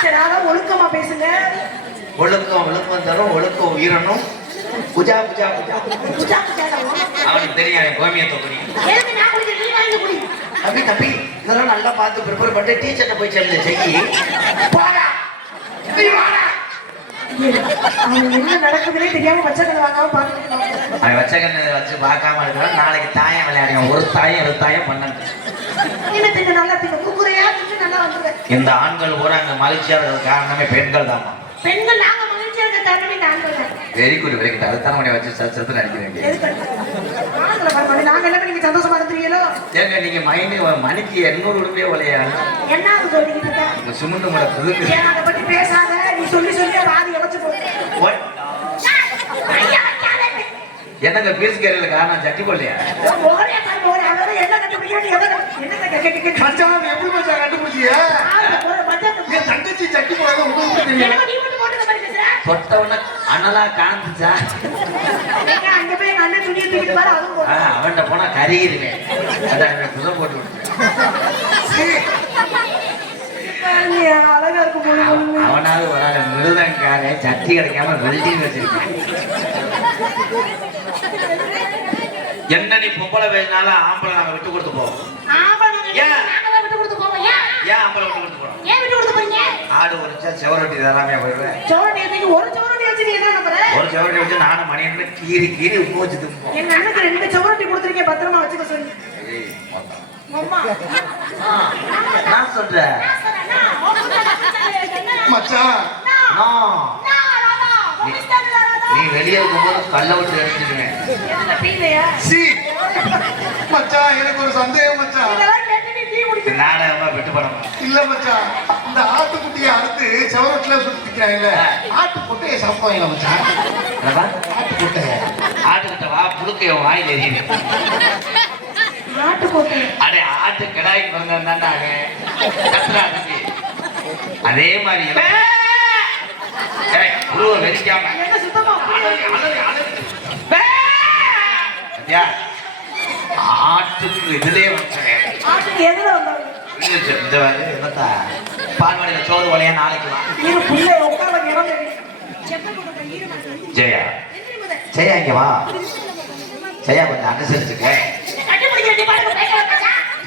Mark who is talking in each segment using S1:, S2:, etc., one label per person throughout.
S1: சரி அதான் ஒழுக்கமா பேசுங்க.
S2: ஒழுக்கம் ஒழுக்கம் தரும் ஒழுக்கம் உயிரணும் புஜா புஜா புஜா.
S1: புஜா
S2: அவனுக்கு தெரியும்
S1: வாங்கி குடி.
S2: தம்பி தம்பி இதெல்லாம் நல்லா பார்த்து ப்ரிப்பேர் பண்ணிட்டு டீச்சர்ட்ட போய் செல்லு செய்யி போடா. நீ வாடா
S1: நடக்குதுன்னே தெரியாம கதை வாங்காம பாத்துட்டு
S2: அவன் வச்ச பார்க்காம இருக்கிறான் நாளைக்கு தாயம் விளையாடுங்க. ஒரு தாயம் இரு தாயம் பன்னெண்டு
S1: தின்னு நல்லா தின்னு? குக்குறையா தின்னு நல்லா வந்துருவேன்
S2: இந்த ஆண்கள் பூரா அங்க மகிழ்ச்சியா காரணமே பெண்கள் தாமா
S1: பெண்கள் நாங்க மகிழ்ச்சியா இருக்க சொல்றேன்
S2: வெரி குட் வெரி குட் அதுதானே வச்சு சத்து சத்து நடிக்கிறேன்
S1: எதுக்கு வாங்கல பாருங்க நாங்க என்ன நீங்க சந்தோஷமா இருந்தீங்களோ
S2: ஏங்க நீங்க மைண்டு மணிக்கு எண்ணூறு உடுமையே ஒலையா
S1: என்ன சொல்லிக்கிட்டு
S2: சுமந்து முறை புதுக்கு.
S1: அதை பத்தி பேசாத? நீ சொல்லி சொல்லி பாதி உடச்சு போட்டு
S2: என்னங்க பீஸ் கேரியல காரணம் சட்டி கொள்ளையா
S1: ஒரே பாரு ஒரே அவரை என்ன கண்டுபிடிக்க நீ எதை என்ன கேட்க கேட்க
S3: மச்சான் எப்படி மச்சான் கண்டுபிடிச்சிய? என் தங்கச்சி சட்டி போடாத உங்களுக்கு
S1: பேசுற?
S2: தொட்டவன அனலா காந்துச்சா. அவன்கிட்ட போனா கருகிருவேன் அதான் புதை போட்டு விட்டுருவேன். அவனாவது வராத மிருதங்கார சட்டி கிடைக்காம வெல்டிங் வச்சிருக்கேன். என்ன நீ பொம்பளை வேணாலும் ஆம்பளை நாங்க விட்டு கொடுத்து போவோம் ஏன்?
S1: விட்டு கொடுத்து போவோம். ஏன்?
S2: ஆம்பளை விட்டு கொடுத்து போறோம்
S1: ஏன் விட்டு கொடுத்து போறீங்க?
S2: ஆடு ஒரிச்சா செவரொட்டி தராமையா போயிடுவேன்
S1: சோறுடைய தூக்கி ஒரு சோறுடைய வச்சு நீ என்ன?
S2: ஒரு செவரொட்டி வச்சு நானும் மணியன்னு கீறி கீறி உப்பு வச்சு
S1: எங்க அண்ணனுக்கு ரெண்டு சோறுட்டி கொடுத்துருக்கீங்க, பத்திரமா வச்சுக்க சொல்லி.
S2: நான் சொல்றேன்
S3: மச்சான்
S2: நோ. வெளியே இருக்கும்போது கல்லை விட்டு எடுத்துடுவேன்
S1: எதுல பீலையா?
S3: சி. மச்சான் எனக்கு ஒரு சந்தேகம் மச்சான்
S2: நாடகமா விட்டு படம்?
S3: இல்ல மச்சான் இந்த ஆட்டுக்குட்டியை அறுத்து செவரட்டுல சுத்திக்கிறாங்கல்ல ஆட்டு பொட்டையை சாப்பிடுவாங்களா மச்சான் ஆட்டுக்குட்டைய
S2: ஆட்டுக்கிட்ட. வா புழுக்கைய? வாயில் எரியுது. அடே ஆட்டு கிடாய்க்கு பிறந்தாண்டா கத்துறா தம்பி. அதே மாதிரி ஏய், உருவ. பாத்தியா? ஆட்டுக்கு இதுலயே வச்சேன் இந்த என்னத்தா பால்வாடியில சோறு வலையா நாளைக்கு. ஜெயா. ஜெயா இங்க வா ஜெயா கொஞ்சம் அனுசரிச்சுக்க.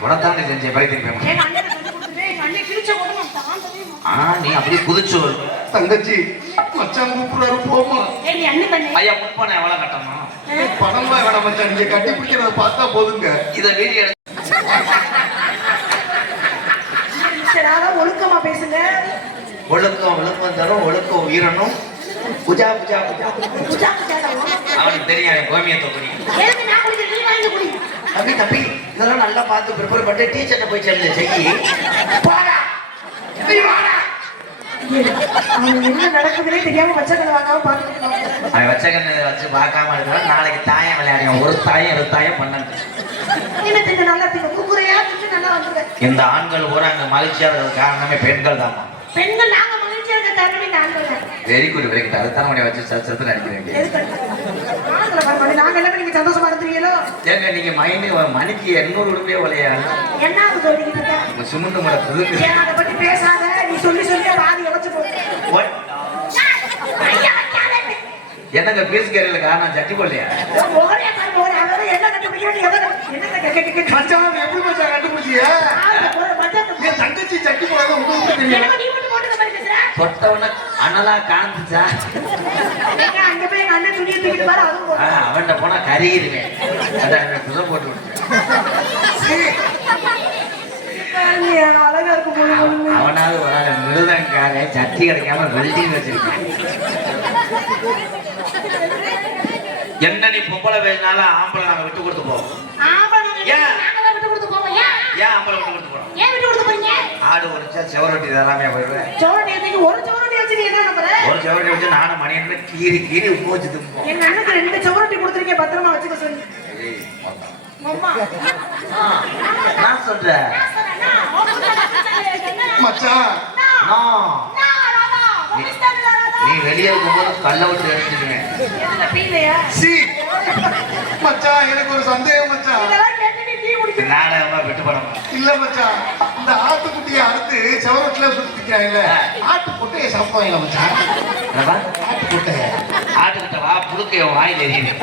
S2: உனத்தானே செஞ்சேன் பை திருப்பி
S1: எங்க அண்ணனை சொல்லி கொடுத்துட்டு, எங்க அண்ணன் கிழிச்ச உடனே நான் தாண்டவே மாட்டேன்.
S2: ஆ நீ அப்படியே குதிச்சு.
S3: தங்கச்சி மச்சான் கூப்பிடுறாரு போமா
S1: ஏய், நீ அண்ணன் தானே?
S2: ஐயா முன்பணம் எவ்வளவு கட்டணும்?
S3: பணம்லாம் வேணாம் மச்சான் நீங்க கட்டி பிடிக்கிறத பார்த்தா போதுங்க.
S2: இதை வீடியோ
S1: சரி, ஒழுக்கமா பேசுங்க.
S2: ஒழுக்கம் ஒழுக்கம் தரும் ஒழுக்கம் உயிரணும். புஜா புஜா புஜா.
S1: புஜா.
S2: அவனுக்கு தெரியும் அவன் கோமியத்தை புரியும் தம்பி தம்பி இதெல்லாம் நல்லா பார்த்து ப்ரிப்பேர் பண்ணிட்டு டீச்சர்ட்ட போய் செல்லு செய்யி போடா.
S1: என்ன நடக்குதுன்னே தெரியாம வாங்காம பாத்துட்டு
S2: அவன் வச்ச கண்ணு வச்சு பார்க்காம இருக்கிறான் நாளைக்கு தாயம் விளையாடுங்க. ஒரு தாயம் இரு தாயம்
S1: என்ன நல்லா நல்லா வந்துருவேன்
S2: இந்த ஆண்கள் பூரா அங்க மகிழ்ச்சியா காரணமே பெண்கள் தாமா
S1: பெண்கள் நாங்க மகிழ்ச்சியா இருக்க சொல்றேன்
S2: வெரி குட் வெரி குட் அதுதானே உன்னை வச்சு சத்து சத்து நடிக்கிறேன்
S1: பாருங்க நாங்க என்ன நீங்க சந்தோஷமா இருந்தீங்களோ
S2: ஏங்க நீங்க மைண்டு மணிக்கு எண்ணூறு உடுமையே ஒலையா
S1: என்ன சொல்லிக்கிட்டு இருக்க
S2: சுமந்து புதுக்கு
S1: ஏன் அதை பத்தி பேசாத நீ சொல்லி சொல்லி பாதி உடச்சு போட்டு
S2: என்னங்க பீஸ் கேரியல காரணம் சட்டி
S3: மச்சான் எப்படி கண்டுபிடிச்சிய? தங்கச்சி சட்டி போடாத உங்களுக்கு தெரியும்
S1: நீ மட்டும் போட்டு இந்த மாதிரி பேசுற
S2: தொட்டவன அனலா காந்துச்சா
S1: அங்க போய் எங்க அண்ணன் துணியை தூக்கிட்டு பாரு அதுவும் போடு.
S2: அவன்கிட்ட போனா கருகிருவேன் அதான் புதை போட்டு விட்டுருவேன்
S1: அழகா இருக்கு போல போல.
S2: அவனாவது வராத மிருதங்கார சட்டி கிடைக்காம வெல்டிங் வச்சிருக்கேன் என்ன நீ பொம்பளை வேணாலும் ஆம்பளை நாங்க விட்டு கொடுத்து போவோம் ஏன்?
S1: நாங்க தான் விட்டு கொடுத்து போவோம். ஏன்?
S2: ஏன் ஆம்பளை விட்டு கொடுத்து போறோம்
S1: ஏன் விட்டு கொடுத்து போறீங்க?
S2: ஆடு ஒரிச்சா செவரொட்டி தராமையா போயிடுவேன்
S1: சோறுடைய தூக்கி ஒரு சோறுடைய வச்சு நீ என்ன நம்புற?
S2: ஒரு செவரொட்டி வச்சு நானும் மணியன்னு கீறி கீறி உப்பு வச்சு
S1: எங்க அண்ணனுக்கு ரெண்டு சோறுட்டி கொடுத்துருக்கீங்க, பத்திரமா வச்சுக்க சொல்லி.
S2: நான் சொல்றேன்.
S3: மச்சான்.
S2: நோ. வெளியே இருக்கும்போது கல்லை விட்டு?
S3: சி. மச்சான் எனக்கு ஒரு சந்தேகம் மச்சான்.
S2: நாடகமா விட்டு படம்
S3: இல்ல மச்சான். இந்த சுத்தி திக்கிறாங்கல்ல ஆட்டு கொட்டையை சாப்பிடுவாங்களா மச்சான். ஆட்டு கொட்டையை
S2: ஆட்டுக்கிட்ட வா புழுக்க என் வாயில் எரியுது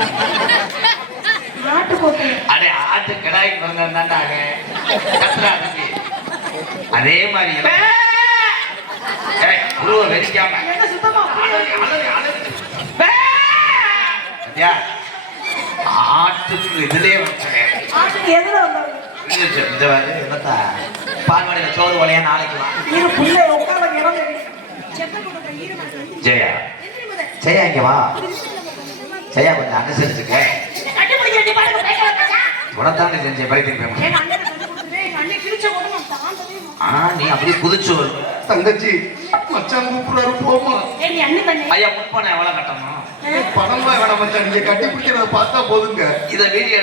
S1: நாட்டுக்கோட்டை
S2: அடே ஆட்டு கிடாய்க்கு பிறந்தாண்டா கத்துறா தம்பி. அதே மாதிரி புழுவை வெடிக்காம? ஆட்டுக்கு வச்சேன்
S1: எதிர வந்தாங்க
S2: இந்த என்னத்தா பால்வாடியில சோறு வலையா நாளைக்கு வா. ஜெயா. ஜெயா இங்க வா. ஜெயா கொஞ்சம் அனுசரிச்சுக்க. உனத்தாண்டி செஞ்ச பைத்தியம் பேமெண்ட் ஆ நீ அப்படியே குதிச்சு வரும்
S3: தங்கச்சி மச்சான் கூப்பிடுறாரு போமா
S2: ஐயா முன்பணம் எவ்வளவு கட்டணும்?
S3: பணம்லாம் வேணாம் மச்சான். நீங்க கட்டி பிடிக்கிறத பார்த்தா போதுங்க.
S2: இதை வீடியோ